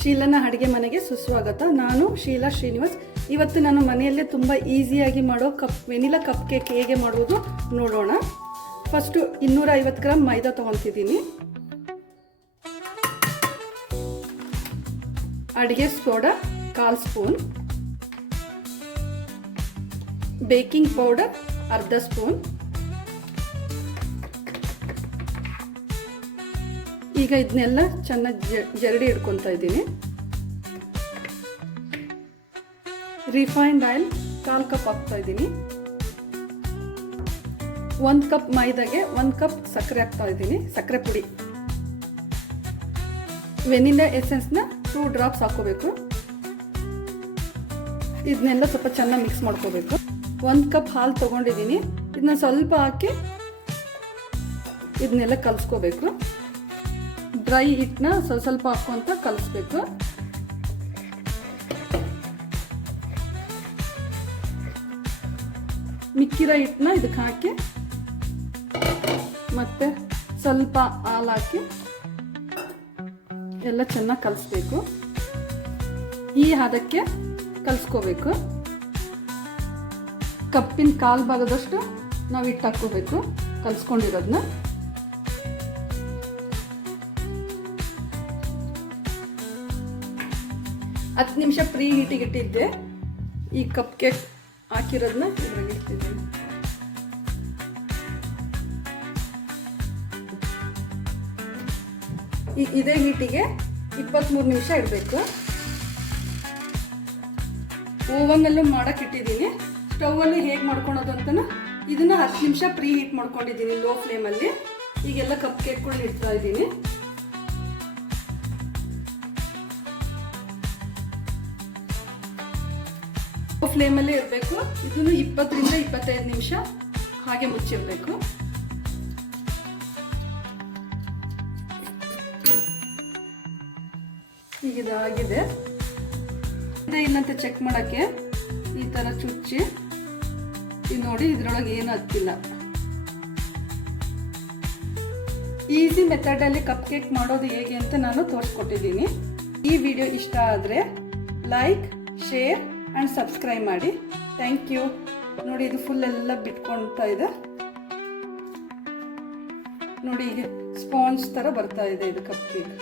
ಶೀಲನ ಅಡುಗೆ ಮನೆಗೆ ಸುಸ್ವಾಗತ. ನಾನು ಶೀಲಾ ಶ್ರೀನಿವಾಸ್. ಇವತ್ತು ನಾನು ಮನೆಯಲ್ಲೇ ತುಂಬ ಈಸಿಯಾಗಿ ಮಾಡೋ ವೆನಿಲಾ ಕಪ್ ಕೇಕ್ ಹೇಗೆ ಮಾಡುವುದು ನೋಡೋಣ. ಫಸ್ಟು 250 ಗ್ರಾಮ್ ಮೈದಾ ತೊಗೊತಿದ್ದೀನಿ. ಅಡುಗೆ soda 1/4 spoon, baking powder 1/2 spoon. ಈಗ ಇದನ್ನೆಲ್ಲ ಚೆನ್ನಾಗಿ ಜರಡಿ ಇಟ್ಕೊತಾ ಇದ್ದೀನಿ. ರಿಫೈನ್ಡ್ ಆಯಿಲ್ 1/4 ಕಪ್ ಹಾಕ್ತಾ ಇದ್ದೀನಿ. 1 ಕಪ್ ಮೈದಾಗೆ 1 ಕಪ್ ಸಕ್ಕರೆ ಹಾಕ್ತಾ ಇದ್ದೀನಿ, ಸಕ್ಕರೆ ಪುಡಿ. ವೆನಿಲಾ ಎಸೆನ್ಸ್ನ 2 ಡ್ರಾಪ್ಸ್ ಹಾಕೋಬೇಕು. ಇದನ್ನೆಲ್ಲ ಸ್ವಲ್ಪ ಚೆನ್ನಾಗಿ ಮಿಕ್ಸ್ ಮಾಡ್ಕೋಬೇಕು. 1 ಕಪ್ ಹಾಲು ತೊಗೊಂಡಿದ್ದೀನಿ. ಇದನ್ನ ಸ್ವಲ್ಪ ಹಾಕಿ ಇದನ್ನೆಲ್ಲ ಕಲಿಸ್ಕೋಬೇಕು. ಡ್ರೈ ಹಿಟ್ಟನ್ನ ಸ್ವಲ್ಪ ಹಾಕ್ಕೊಂತ ಕಲಿಸ್ಬೇಕು. ಮಿಕ್ಕಿರೋ ಹಿಟ್ಟನ್ನ ಇದಕ್ಕೆ ಹಾಕಿ ಮತ್ತೆ ಸ್ವಲ್ಪ ಹಾಲು ಹಾಕಿ ಎಲ್ಲ ಚೆನ್ನಾಗಿ ಕಲಿಸ್ಬೇಕು. ಈ ಹದಕ್ಕೆ ಕಲಿಸ್ಕೋಬೇಕು. ಕಪ್ಪಿನ 1/4 ಭಾಗದಷ್ಟು ನಾವು ಹಿಟ್ಟು ಹಾಕ್ಕೋಬೇಕು ಕಲಿಸ್ಕೊಂಡಿರೋದನ್ನ. ಹತ್ತು ನಿಮಿಷ ಪ್ರೀ ಹೀಟಿಗೆ ಇಟ್ಟಿದ್ದೆ. ಈ ಕಪ್ ಕೇಕ್ ಹಾಕಿರೋದನ್ನ ಇದ್ರಾಗ ಇಡ್ತಿದ್ದೀನಿ. ಇದೇ ಹೀಟಿಗೆ 23 ನಿಮಿಷ ಇಡಬೇಕು. ಓವನ್ನಲ್ಲೂ ಮಾಡಕ್ಕೆ ಇಟ್ಟಿದ್ದೀನಿ. ಸ್ಟೌವಲ್ಲಿ ಹೇಗೆ ಮಾಡ್ಕೊಳೋದು ಅಂತನ ಇದನ್ನ 10 ನಿಮಿಷ ಪ್ರೀ ಹೀಟ್ ಮಾಡ್ಕೊಂಡಿದ್ದೀನಿ ಲೋ ಫ್ಲೇಮಲ್ಲಿ. ಈಗೆಲ್ಲ ಕಪ್ ಕೇಕ್ಗಳನ್ನ ಇಡ್ತಾ ಇದ್ದೀನಿ. ಫ್ಲೇಮಲ್ಲೇ ಇರಬೇಕು. ಇದನ್ನು 20 ರಿಂದ 25 ನಿಮಿಷ ಹಾಗೆ ಮುಚ್ಚಿರಬೇಕು. ಈಗ ಇದಾಗಿದೆ. ಇದೆ ಇಲ್ಲಂತ ಚೆಕ್ ಮಾಡೋಕ್ಕೆ ಈ ಥರ ಚುಚ್ಚಿ ಇದು ನೋಡಿ, ಇದ್ರೊಳಗೆ ಏನು ಹತ್ತಿಲ್ಲ. ಈಸಿ ಮೆಥಡಲ್ಲಿ ಕಪ್ ಕೇಕ್ ಮಾಡೋದು ಹೇಗೆ ಅಂತ ನಾನು ತೋರಿಸ್ಕೊಟ್ಟಿದ್ದೀನಿ. ಈ ವಿಡಿಯೋ ಇಷ್ಟ ಆದರೆ ಲೈಕ್, ಶೇರ್ ಆ್ಯಂಡ್ ಸಬ್ಸ್ಕ್ರೈಬ್ ಮಾಡಿ. Thank you. ನೋಡಿ, ಇದು ಫುಲ್ ಎಲ್ಲ ಬಿಟ್ಕೊಳ್ತಾ ಇದೆ. ನೋಡಿ, ಈಗ ಸ್ಪಾಂಜ್ ಥರ ಬರ್ತಾ ಇದೆ ಇದು ಕಪ್ ಕೇಕ್.